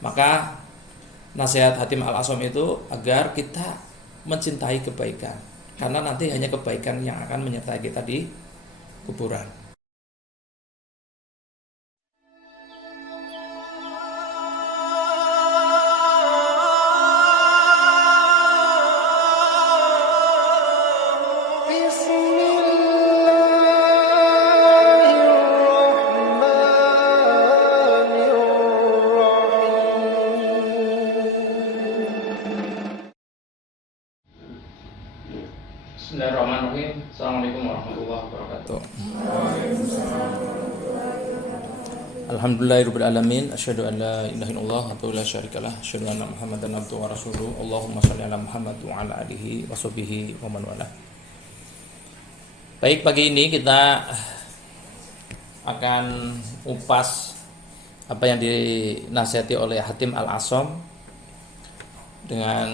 Maka nasihat Hatim Al-Asam itu agar kita mencintai kebaikan, karena nanti hanya kebaikan yang akan menyertai kita di kuburan. Bismillahirrahmanirrahim. Assalamualaikum warahmatullahi wabarakatuh. Alhamdulillahirabbil alamin, asyhadu an la ilaha illallah wa la syarikalah, asyhadu anna Muhammadan abduhu wa rasuluh. Allahumma shalli ala Muhammad wa ala alihi wa sahbihi wa man walah. Baik, pagi ini kita akan upas apa yang dinasihati oleh Hatim Al-Asam dengan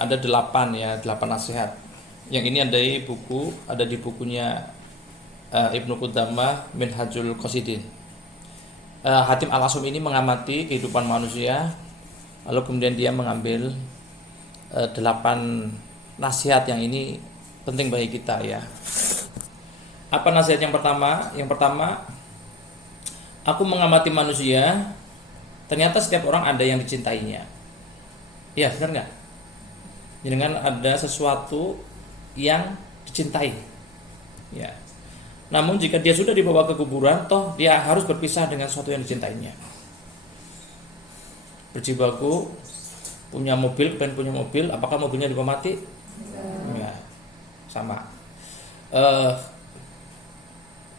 ada 8 nasihat. Yang ini ada di bukunya Ibnu Qudamah Minhajul Qasidin. Hatim Al-Asam ini mengamati kehidupan manusia, lalu kemudian dia mengambil 8 nasihat yang ini penting bagi kita ya. Apa nasihat yang pertama? Yang pertama, aku mengamati manusia, ternyata setiap orang ada yang dicintainya. Iya, benar nggak? Dengan ada sesuatu yang dicintai ya. Namun jika dia sudah dibawa ke kuburan, toh dia harus berpisah dengan sesuatu yang dicintainya. Berjibaku punya mobil, pengen punya mobil, apakah mobilnya dibawa mati? Ya, sama.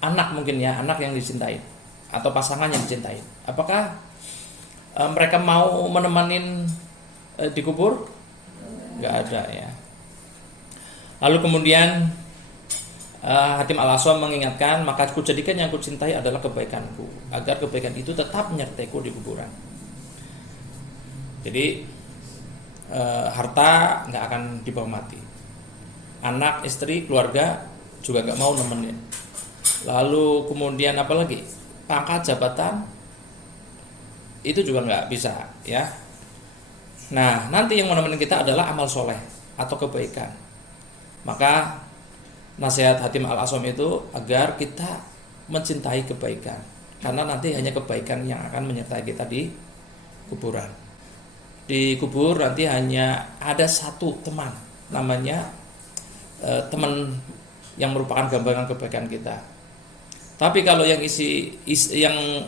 Anak mungkin ya, anak yang dicintai atau pasangan yang dicintai, apakah mereka mau menemani di kubur? Nggak ada ya. Lalu kemudian Hatim Al-Asam mengingatkan, maka aku jadikan yang aku cintai adalah kebaikanku, agar kebaikan itu tetap menyertaiku di kuburan. Jadi harta nggak akan dibawa mati, anak, istri, keluarga juga nggak mau nemenin. Lalu kemudian apa lagi? Pangkat, jabatan itu juga nggak bisa ya. Nah, nanti yang menemani kita adalah amal soleh atau kebaikan. Maka nasihat Hatim Al-Asam itu agar kita mencintai kebaikan, karena nanti hanya kebaikan yang akan menyertai kita di kuburan. Di kubur nanti hanya ada satu teman, namanya teman yang merupakan gambaran kebaikan kita. Tapi kalau yang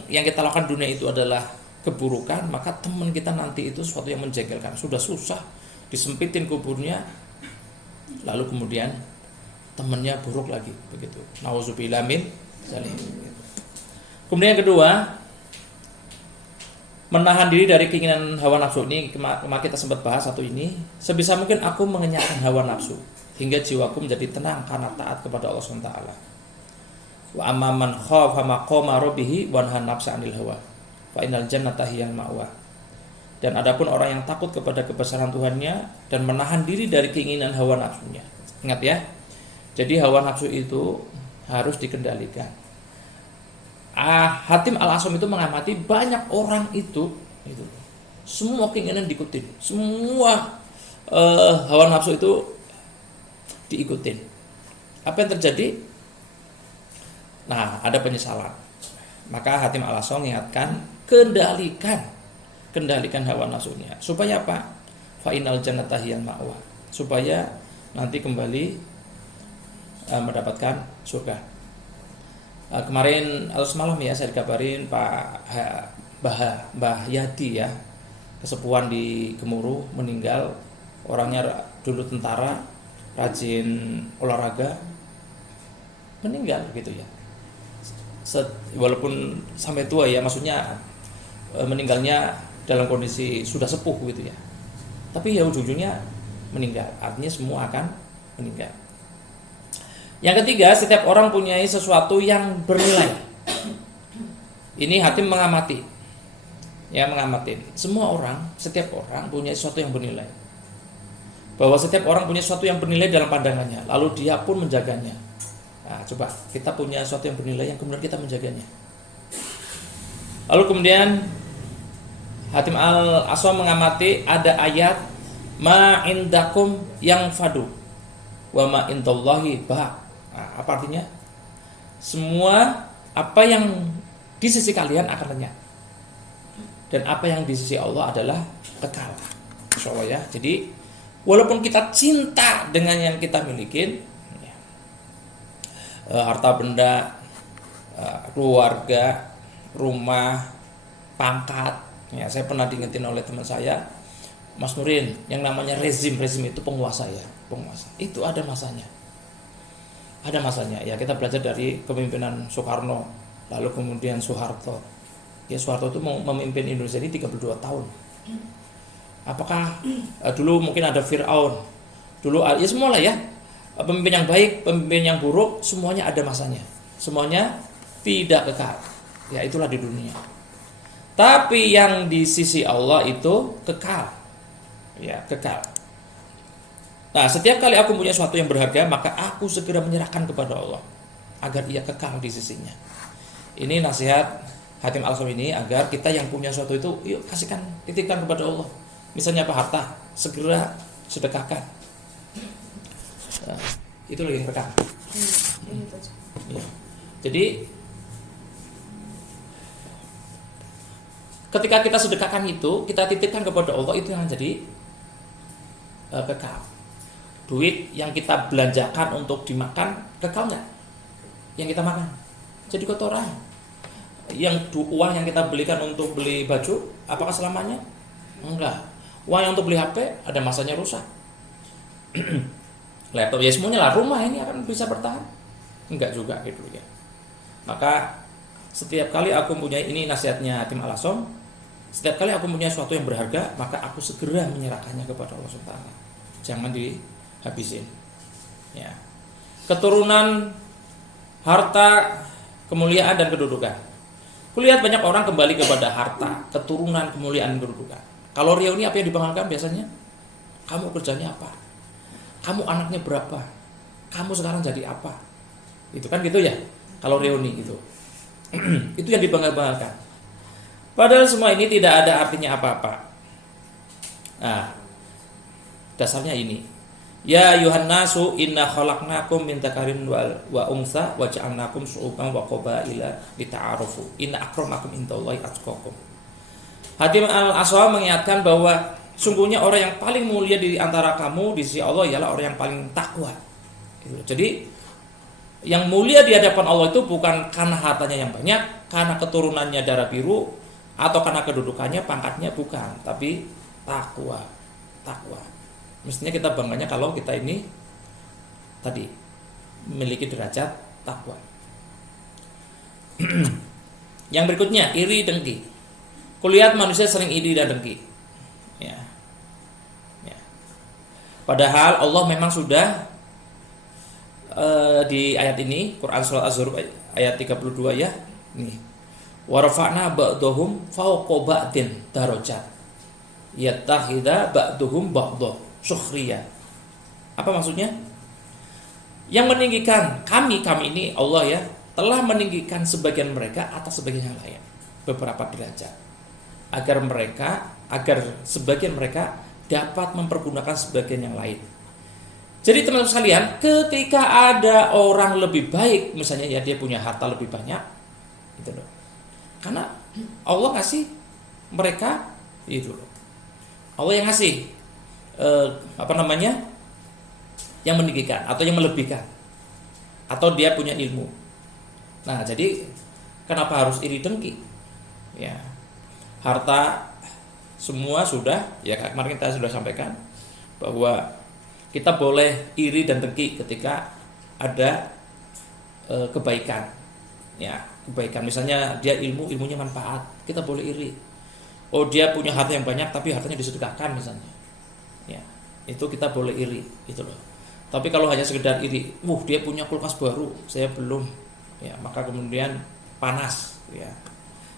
yang kita lakukan dunia itu adalah keburukan, maka teman kita nanti itu sesuatu yang menjengkelkan. Sudah susah disempitin kuburnya, lalu kemudian temannya buruk lagi begitu. Nauzubillah min zalim. Kemudian yang kedua, menahan diri dari keinginan hawa nafsu. Ini kemarin kita sempat bahas satu ini. Sebisa mungkin aku mengenyahkan hawa nafsu hingga jiwaku menjadi tenang karena taat kepada Allah SWT. Wa amman khafa maqama rabbih wa nahan nafsa 'anil hawa fa innal jannata hiyal ma'wa. Dan adapun orang yang takut kepada kebesaran Tuhannya dan menahan diri dari keinginan hawa nafsunya. Ingat ya. Jadi hawa nafsu itu harus dikendalikan. Hatim Al-Asam itu mengamati banyak orang itu semua keinginan diikutin, semua hawa nafsu itu diikutin. Apa yang terjadi? Nah, ada penyesalan. Maka Hatim Al-Asam mengingatkan, kendalikan hawa nafsunya. Supaya apa? Fa innal jannata hiyal ma'wa. Supaya nanti kembali mendapatkan surga. Kemarin semalam ya saya dikabarin Mbah Yadi ya, kesepuhan di Gemuruh, meninggal. Orangnya dulu tentara, rajin olahraga, meninggal gitu ya. Walaupun sampai tua ya, maksudnya meninggalnya dalam kondisi sudah sepuh gitu ya. Tapi ya ujung-ujungnya meninggal. Artinya semua akan meninggal. Yang ketiga, setiap orang punya sesuatu yang bernilai. Ini Hatim mengamati. Ya, mengamati. Setiap orang punya sesuatu yang bernilai. Bahwa setiap orang punya sesuatu yang bernilai dalam pandangannya, lalu dia pun menjaganya. Nah, coba kita punya sesuatu yang bernilai yang kemudian kita menjaganya. Lalu kemudian Hatim al-Aswam mengamati ada ayat ma indakum yang fadu wa ma indallahi ba. Nah, apa artinya? Semua apa yang di sisi kalian akan lenyap, dan apa yang di sisi Allah adalah kekal. Insyaallah ya. Jadi walaupun kita cinta dengan yang kita milikin, ya, harta benda, keluarga, rumah, pangkat, ya, saya pernah diingetin oleh teman saya, Mas Nurin, yang namanya rezim itu penguasa ya, penguasa. Itu ada masanya. Ada masanya. Ya, kita belajar dari kepemimpinan Soekarno, lalu kemudian Soeharto. Ya, Soeharto itu memimpin Indonesia ini 32 tahun. Apakah dulu mungkin ada Fir'aun, dulu ya semualah ya, pemimpin yang baik, pemimpin yang buruk, semuanya ada masanya, semuanya tidak kekal. Ya, itulah di dunia. Tapi yang di sisi Allah itu kekal, ya, kekal. Nah, setiap kali aku punya sesuatu yang berharga, maka aku segera menyerahkan kepada Allah agar ia kekal di sisinya. Ini nasihat Hatim al-Aswam ini, agar kita yang punya sesuatu itu, yuk kasihkan, titipkan kepada Allah. Misalnya apa, harta, segera sedekahkan. Nah, itu lagi rekam. Ya. Jadi ketika kita sedekahkan itu, kita titipkan kepada Allah, itu yang jadi kekal. Duit yang kita belanjakan untuk dimakan, kekal nggak? Yang kita makan jadi kotoran. Yang uang yang kita belikan untuk beli baju, apakah selamanya? Enggak. Uang yang untuk beli HP ada masanya rusak. Laptop ya semuanya lah, rumah ini akan bisa bertahan? Enggak juga gitu ya. Maka setiap kali aku punya, ini nasihatnya Hatim al-Aswam, setiap kali aku punya sesuatu yang berharga, maka aku segera menyerahkannya kepada Allah SWT. Jangan dihabisin. Ya. Keturunan, harta, kemuliaan dan kedudukan. Kulihat banyak orang kembali kepada harta, keturunan, kemuliaan, kedudukan. Kalau reuni apa yang dibanggakan biasanya? Kamu kerjanya apa? Kamu anaknya berapa? Kamu sekarang jadi apa? Itu kan gitu ya. Kalau reuni itu. Itu yang dibanggakan. Padahal semua ini tidak ada artinya apa-apa. Nah, dasarnya ini. Ya ayuhan nasu inna khalaqnakum min dzakarin wa untha wa ja'alnakum syu'uban wa qabaila lita'arufu. Inna akramakum indallahi atqakum. Hatim al-Aswam mengingatkan bahwa sungguhnya orang yang paling mulia di antara kamu di sisi Allah ialah orang yang paling takwa. Jadi yang mulia di hadapan Allah itu bukan karena hartanya yang banyak, karena keturunannya darah biru, atau karena kedudukannya, pangkatnya, bukan, tapi takwa. Takwa. Mestinya kita bangganya kalau kita ini tadi memiliki derajat takwa. Yang berikutnya, iri dengki. Kulihat manusia sering iri dan dengki. Ya. Ya. Padahal Allah memang sudah di ayat ini, Quran surah Az-Zukhruf ayat 32 ya. Nih. Wa rafa'na ba'dahum fawqa ba'din darajat. Yattakhidha ba'duhum ba'dha sukhriya. Apa maksudnya? Yang meninggikan kami ini Allah ya, telah meninggikan sebagian mereka atas sebagian yang lain, beberapa derajat. Agar sebagian mereka dapat mempergunakan sebagian yang lain. Jadi teman-teman sekalian, ketika ada orang lebih baik, misalnya ya dia punya harta lebih banyak, gitu loh. Karena Allah ngasih mereka itu loh. Allah yang ngasih yang meninggikan atau yang melebihkan, atau dia punya ilmu. Nah, jadi kenapa harus iri dengki? Ya. Harta semua sudah, ya kemarin kita sudah sampaikan bahwa kita boleh iri dan dengki ketika ada kebaikan. Ya, kebaikan misalnya dia ilmunya manfaat, kita boleh iri. Oh, dia punya harta yang banyak tapi hartanya disedekahkan misalnya. Ya, itu kita boleh iri, gitu loh. Tapi kalau hanya sekedar iri, dia punya kulkas baru, saya belum. Ya, maka kemudian panas, ya.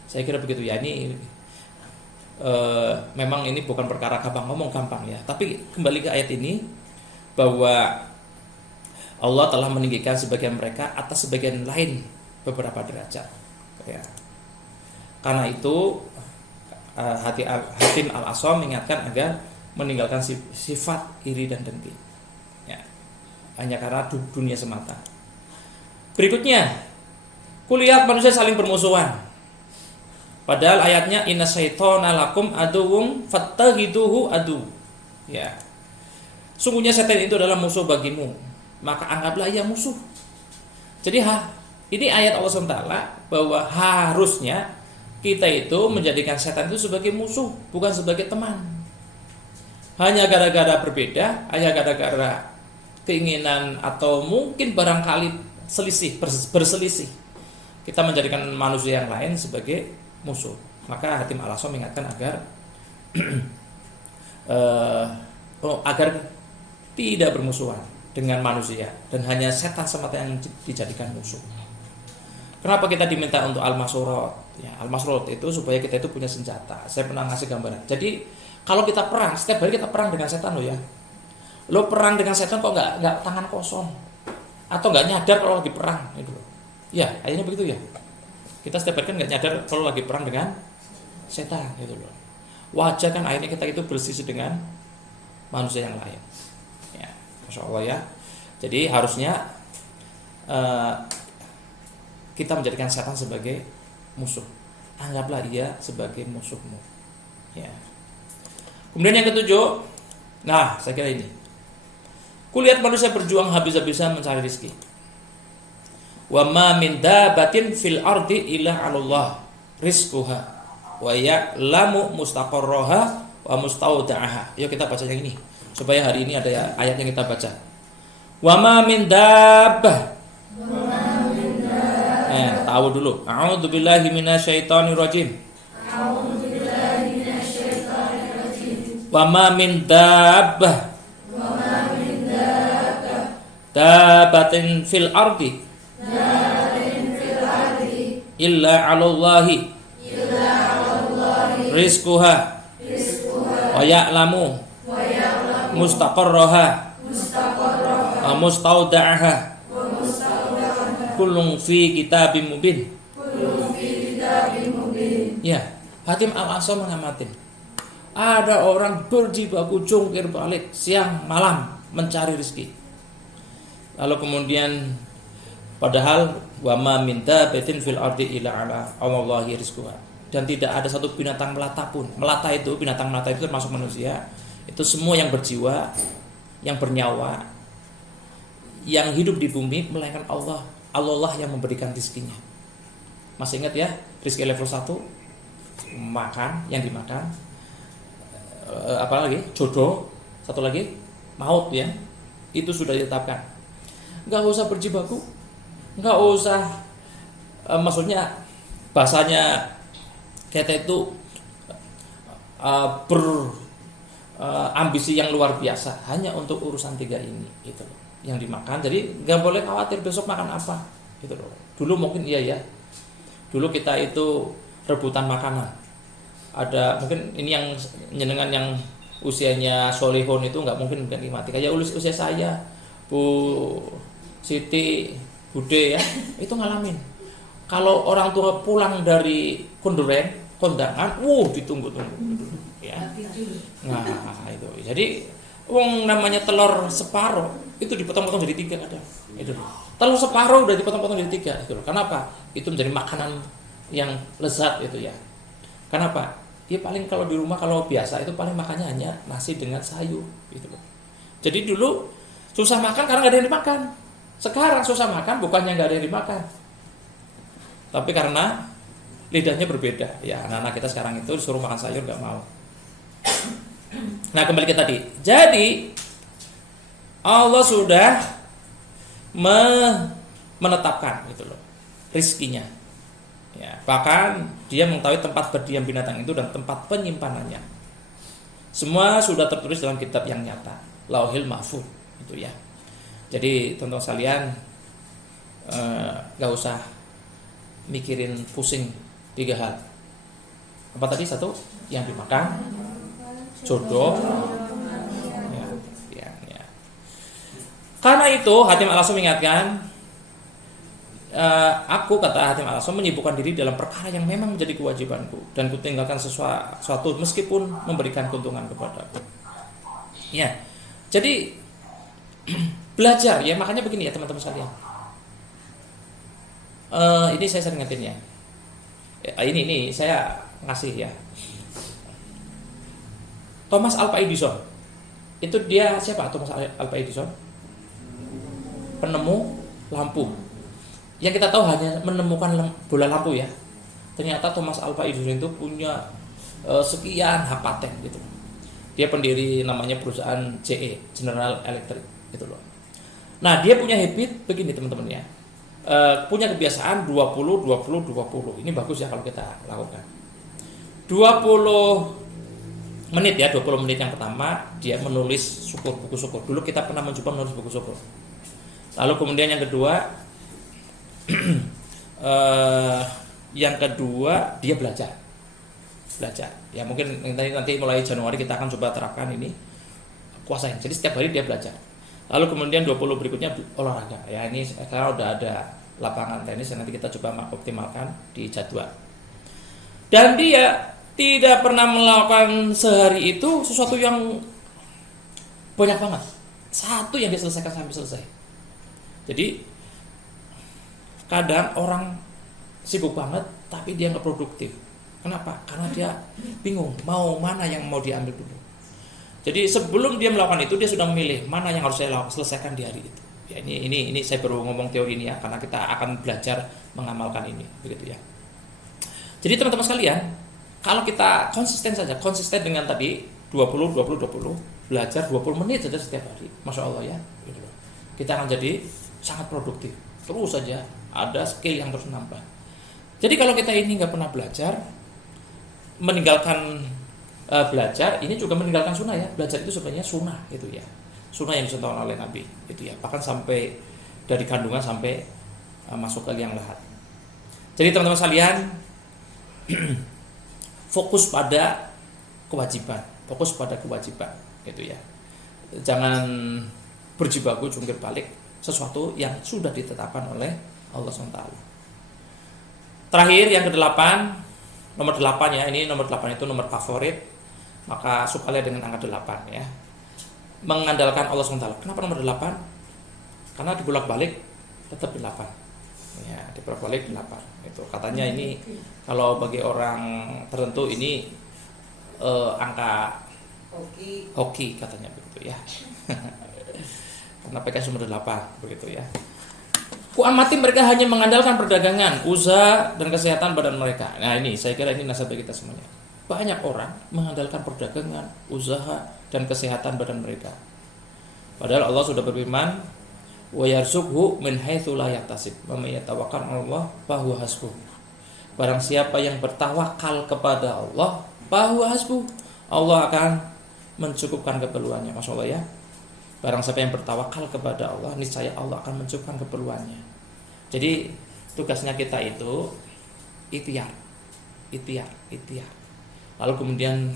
Saya kira begitu ya. Ini memang ini bukan perkara gampang ngomong gampang ya, tapi kembali ke ayat ini bahwa Allah telah meninggikan sebagian mereka atas sebagian lain beberapa derajat ya. Karena itu Hatim Al-Asam mengingatkan agar meninggalkan sifat iri dan dengki. Ya. Hanya karena dunia semata. Berikutnya, kulihat manusia saling bermusuhan. Padahal ayatnya inna syaitana lakum aduwwum fattahiduhu adu. Ya. Sungguhnya setan itu adalah musuh bagimu, maka anggaplah ia musuh. Jadi ini ayat Allah SWT bahwa harusnya kita itu menjadikan setan itu sebagai musuh, bukan sebagai teman. Hanya gara-gara berbeda, hanya gara-gara keinginan atau mungkin barangkali berselisih, kita menjadikan manusia yang lain sebagai musuh. Maka Hatim Al-Asam mengingatkan agar tidak bermusuhan dengan manusia dan hanya setan semata yang dijadikan musuh. Kenapa kita diminta untuk al-masrurat? Ya, al-masrurat itu supaya kita itu punya senjata. Saya pernah ngasih gambaran. Jadi kalau kita perang, setiap hari kita perang dengan setan loh ya. Lo perang dengan setan kok nggak tangan kosong atau nggak nyadar kalau lagi perang gitu. Ya, akhirnya begitu ya. Kita setiap hari kan nggak nyadar kalau lagi perang dengan setan gitu loh. Wajar kan akhirnya kita itu bersisi dengan manusia yang lain. Ya, Masya Allah ya. Jadi harusnya kita menjadikan setan sebagai musuh. Anggaplah ia sebagai musuhmu. Ya. Kemudian yang ketujuh, nah saya kira ini. Kulihat manusia berjuang habis-habisan mencari rezeki. Wa ma min dabatin fil ardi illa 'alallah rizquha wa ya'lamu mustaqarraha wa mustaudaha. Yuk kita baca yang ini supaya hari ini ada ayat yang kita baca. Wa ma min dabbah. Tahu dulu. A'udzubillahi minasyaitonirrajim. Wa ma min dabbah. Dabbatin fil ardi. Illa 'alallahi rizquha wa ya'lamu mustaqarraha wa mustaudaha kullun fi kitabim mubin. Ya, Hatim Al-Asam mengamati. Ada orang berjibaku jungkir balik siang malam mencari rezeki. Lalu kemudian padahal wa ma min dabatin fil ardi illa 'ala Allahi rizquha. Dan tidak ada satu binatang melata pun. Binatang melata itu termasuk manusia. Itu semua yang berjiwa, yang bernyawa, yang hidup di bumi melainkan Allah. Allah yang memberikan rezekinya. Masih ingat ya, rezeki level 1 makan, yang dimakan. Apa lagi? Jodoh. Satu lagi maut ya. Itu sudah ditetapkan. Enggak usah berjibaku. Enggak usah maksudnya bahasanya kita itu ambisi yang luar biasa hanya untuk urusan 3 ini gitu loh. Yang dimakan, jadi nggak boleh khawatir besok makan apa gitu loh. Dulu mungkin iya ya, dulu kita itu rebutan makanan. Ada mungkin ini yang jenengan yang usianya solihun itu nggak mungkin nikmati. Kayak usia saya, Bu Siti, Bude ya, itu ngalamin. Kalau orang tua pulang dari kondangan, ditunggu-tunggu ya. Nah itu, jadi namanya telur separuh itu dipotong-potong jadi 3 kadang. Itu telur separuh udah dipotong-potong jadi 3 itu. Kenapa? Itu menjadi makanan yang lezat itu ya. Kenapa? Ya paling kalau di rumah kalau biasa itu paling makannya hanya nasi dengan sayur gitu. Jadi dulu susah makan karena nggak ada yang dimakan. Sekarang susah makan bukannya nggak ada yang dimakan, tapi karena lidahnya berbeda. Ya anak-anak kita sekarang itu disuruh makan sayur nggak mau. Nah kembali ke tadi. Jadi Allah sudah menetapkan gitu loh rizkinya. Ya, bahkan dia mengetahui tempat berdiam binatang itu dan tempat penyimpanannya. Semua sudah tertulis dalam kitab yang nyata, Lauhil Mahfuz itu ya. Jadi teman-teman sekalian gak usah mikirin pusing 3 hal. Apa tadi? 1 yang dimakan, jodoh. Ya. Karena itu Hatim Al-Asam mengingatkan Aku kata Hatim Al-Asam menyibukkan diri dalam perkara yang memang menjadi kewajibanku dan kutinggalkan sesuatu meskipun memberikan keuntungan kepadaku. Ya, jadi belajar ya, makanya begini ya teman-teman sekalian. Ini saya sering ngingetin ya. Ini saya ngasih ya. Thomas Alva Edison. Itu dia siapa? Thomas Alva Edison? Penemu lampu. Yang kita tahu hanya menemukan bola lampu ya. Ternyata Thomas Alva Edison itu punya sekian hak paten gitu. Dia pendiri namanya perusahaan GE, General Electric gitu loh. Nah, dia punya habit begini teman-teman ya. Punya kebiasaan 20 20 20. Ini bagus ya kalau kita lakukan. 20 menit ya, 20 menit yang pertama dia menulis buku syukur. Dulu kita pernah mencoba menulis buku syukur. Lalu kemudian yang kedua dia belajar. Ya mungkin nanti mulai Januari kita akan coba terapkan ini, kuasain. Jadi setiap hari dia belajar. Lalu kemudian 20 berikutnya olahraga. Ya ini sekarang udah ada lapangan tenis yang nanti kita coba optimalkan di jadwal. Dan dia tidak pernah melakukan sehari itu sesuatu yang banyak banget. Satu yang dia selesaikan sampai selesai. Jadi kadang orang sibuk banget tapi dia nggak produktif. Kenapa? Karena dia bingung mau mana yang mau diambil dulu. Jadi sebelum dia melakukan itu dia sudah memilih mana yang harus saya selesaikan di hari itu. Ya ini saya baru ngomong teori ini ya karena kita akan belajar mengamalkan ini begitu ya. Jadi teman-teman sekalian, kalau kita konsisten dengan tadi 20 belajar 20 menit saja setiap hari, masya Allah ya, gitu. Kita akan jadi sangat produktif. Terus saja ada skill yang terus nambah. Jadi kalau kita ini nggak pernah belajar, meninggalkan belajar, ini juga meninggalkan sunnah ya. Belajar itu sebenarnya sunnah itu ya, sunnah yang dicontohkan oleh Nabi itu ya. Bahkan sampai dari kandungan sampai masuk ke liang lahat. Jadi teman-teman sekalian, fokus pada kewajiban gitu ya. Jangan berjibaku jungkir balik sesuatu yang sudah ditetapkan oleh Allah SWT. Terakhir yang ke-8, nomor 8 ya. Ini nomor 8 itu nomor favorit. Maka sukalah dengan angka 8 ya. Mengandalkan Allah SWT. Kenapa nomor 8? Karena dibolak-balik tetap 8. Ya, dibolak-balik 8. Itu katanya ini kalau bagi orang tertentu ini angka hoki katanya begitu ya. Karena PKS nomor 8 begitu ya. Kuamati mereka hanya mengandalkan perdagangan, usaha dan kesehatan badan mereka. Nah ini saya kira ini nasabah kita semuanya. Banyak orang mengandalkan perdagangan, usaha dan kesehatan badan mereka. Padahal Allah sudah berfirman, wa yarzuqhu min haitsu la yahtasib, wa may yatawakkal 'ala Allah fa huwa hasbuh. Barang siapa yang bertawakal kepada Allah, fa huwa hasbuh, Allah akan mencukupkan keperluannya. Masyaallah ya. Barang siapa yang bertawakal kepada Allah, niscaya Allah akan mencukupkan keperluannya. Jadi tugasnya kita itu ikhtiar. Lalu kemudian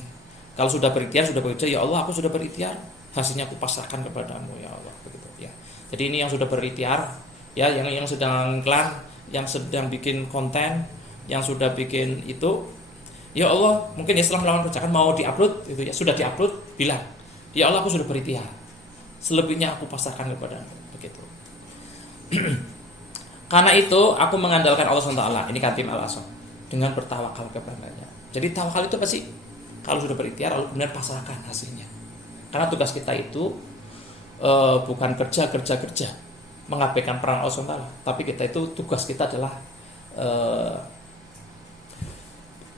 kalau sudah berikhtiar, ya Allah aku sudah berikhtiar, hasilnya aku pasrahkan kepadamu ya Allah begitu ya. Jadi ini yang sudah berikhtiar ya, yang sedang iklan, yang sedang bikin konten, yang sudah bikin itu, ya Allah mungkin ya setelah melakukan kerjaan mau diupload itu ya, sudah diupload, bilang ya Allah aku sudah berikhtiar, selebihnya aku pasrahkan kepadamu begitu. Karena itu aku mengandalkan Allah SWT. Ini Hatim Al-Asam dengan bertawakal kepadanya. Jadi tawakal itu pasti kalau sudah berikhtiar lalu kemudian pasrahkan hasilnya. Karena tugas kita itu bukan kerja mengabaikan peran Allah SWT, tapi kita itu tugas kita adalah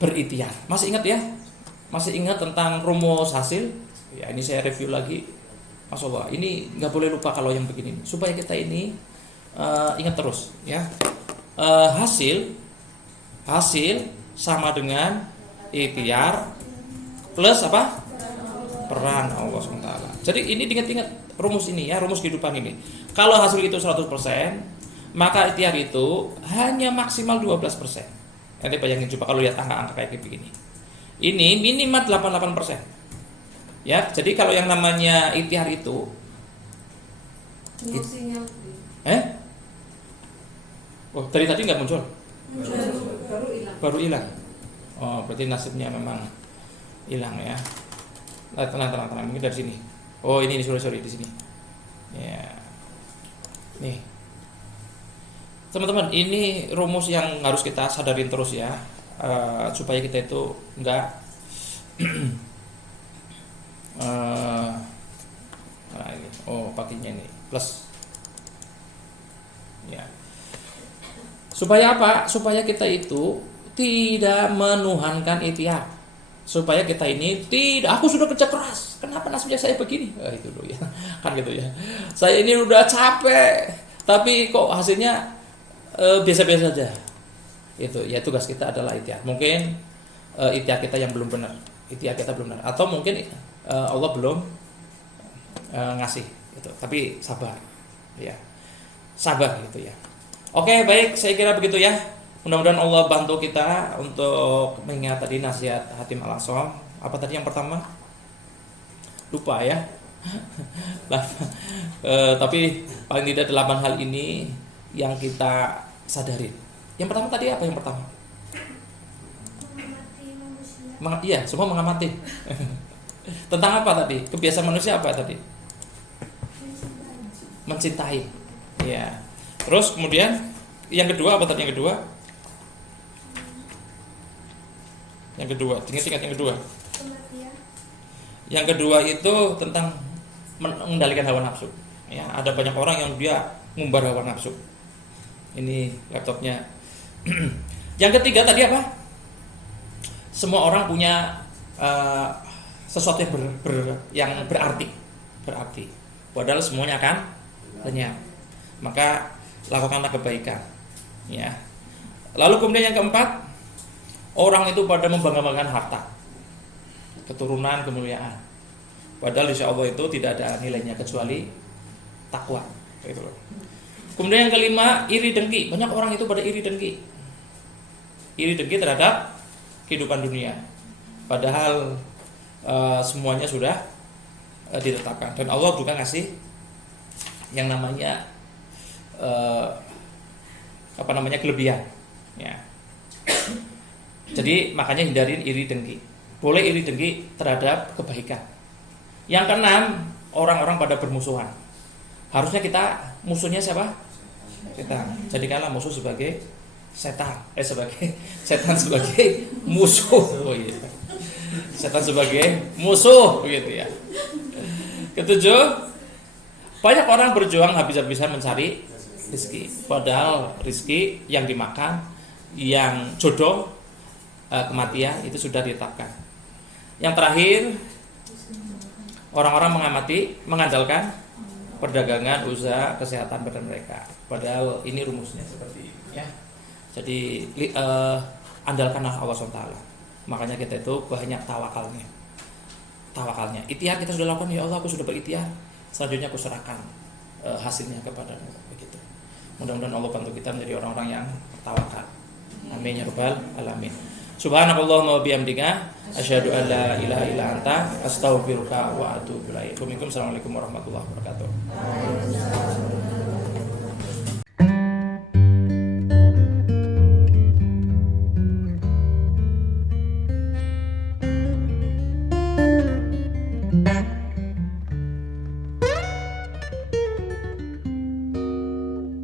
berikhtiar. Masih ingat ya? Masih ingat tentang rumus hasil? Ya ini saya review lagi. Masya Allah, ini nggak boleh lupa kalau yang begini supaya kita ini ingat terus ya. Hasil sama dengan ikhtiar plus apa? Peran Allah SWT. Jadi ini ingat-ingat rumus ini ya, rumus kehidupan ini. Kalau hasil itu 100%, maka ikhtiar itu hanya maksimal 12%. Nanti bayangin coba kalau lihat angka-angka kayak begini. Ini minimal 88%. Ya, jadi kalau yang namanya ikhtiar itu Oh, dari tadi nggak muncul? Baru hilang. Baru hilang. Oh, berarti nasibnya memang hilang ya. Tenang. Mungkin dari sini. Oh, ini sorry di sini. Ya. Nih. Teman-teman, ini rumus yang harus kita sadarin terus ya, supaya kita itu nggak pakainya ini plus. Ya. Supaya apa? Supaya kita itu tidak menuhankan ikhtiar. Supaya kita ini tidak, aku sudah kerja keras, kenapa nasibnya saya begini? Itu loh ya, kan gitu ya. Saya ini udah capek, tapi kok hasilnya biasa-biasa saja. Itu ya, tugas kita adalah ikhtiar. Mungkin ikhtiar kita yang belum benar, ikhtiar kita belum benar, atau mungkin Allah belum ngasih gitu. Tapi sabar, ya, sabar gitu ya. Oke, baik, saya kira begitu ya. Mudah-mudahan Allah bantu kita untuk mengingat tadi nasihat Hatim Al-Asam. Apa tadi yang pertama? Lupa ya. Tapi paling tidak 8 hal ini yang kita sadarin. Yang pertama tadi apa yang pertama? Mengamati manusia. Iya, semua mengamati. Tentang apa tadi? Kebiasaan manusia apa tadi? Mencintai. Iya. Terus kemudian yang kedua apa tadi yang kedua? Yang kedua, ingat yang kedua. Kematian. Yang kedua itu tentang mengendalikan hawa nafsu. Ya, ada banyak orang yang dia ngumbar hawa nafsu. Ini laptopnya. Yang ketiga tadi apa? Semua orang punya sesuatu yang berarti. Padahal semuanya akan lenyap. Maka lakukanlah kebaikan. Ya. Lalu kemudian yang keempat, orang itu pada membanggakan harta, keturunan, kemuliaan. Padahal insya Allah itu tidak ada nilainya kecuali takwa. Gitu loh. Kemudian yang kelima, iri dengki. Banyak orang itu pada iri dengki. Iri dengki terhadap kehidupan dunia. Padahal semuanya sudah ditetapkan. Dan Allah juga ngasih yang namanya kelebihan. Ya. Jadi makanya hindarin iri dengki. Boleh iri dengki terhadap kebaikan. Yang keenam, orang-orang pada bermusuhan. Harusnya kita musuhnya siapa? Setan. Jadikanlah musuh sebagai setan. Sebagai setan sebagai musuh. Oh iya. Setan sebagai musuh begitu ya. Ketujuh, banyak orang berjuang habis-habisan mencari rezeki. Padahal rezeki yang dimakan, yang jodoh, kematian itu sudah ditetapkan. Yang terakhir, orang-orang mengandalkan perdagangan, usaha, kesehatan badan mereka. Padahal ini rumusnya seperti ini ya. Jadi andalkanlah Allah SWT. Makanya kita itu banyak tawakalnya. Ikhtiar kita sudah lakukan, ya Allah aku sudah berikhtiar. Selanjutnya aku serahkan hasilnya kepadamu begitu. Mudah-mudahan Allah bantu kita menjadi orang-orang yang tawakal. Amin ya rabbal alamin. Subhanakallahumma wa bihamdika asyhadu an la ilaha illa anta astaghfiruka wa atubu ilaik. Assalamualaikum warahmatullahi wabarakatuh.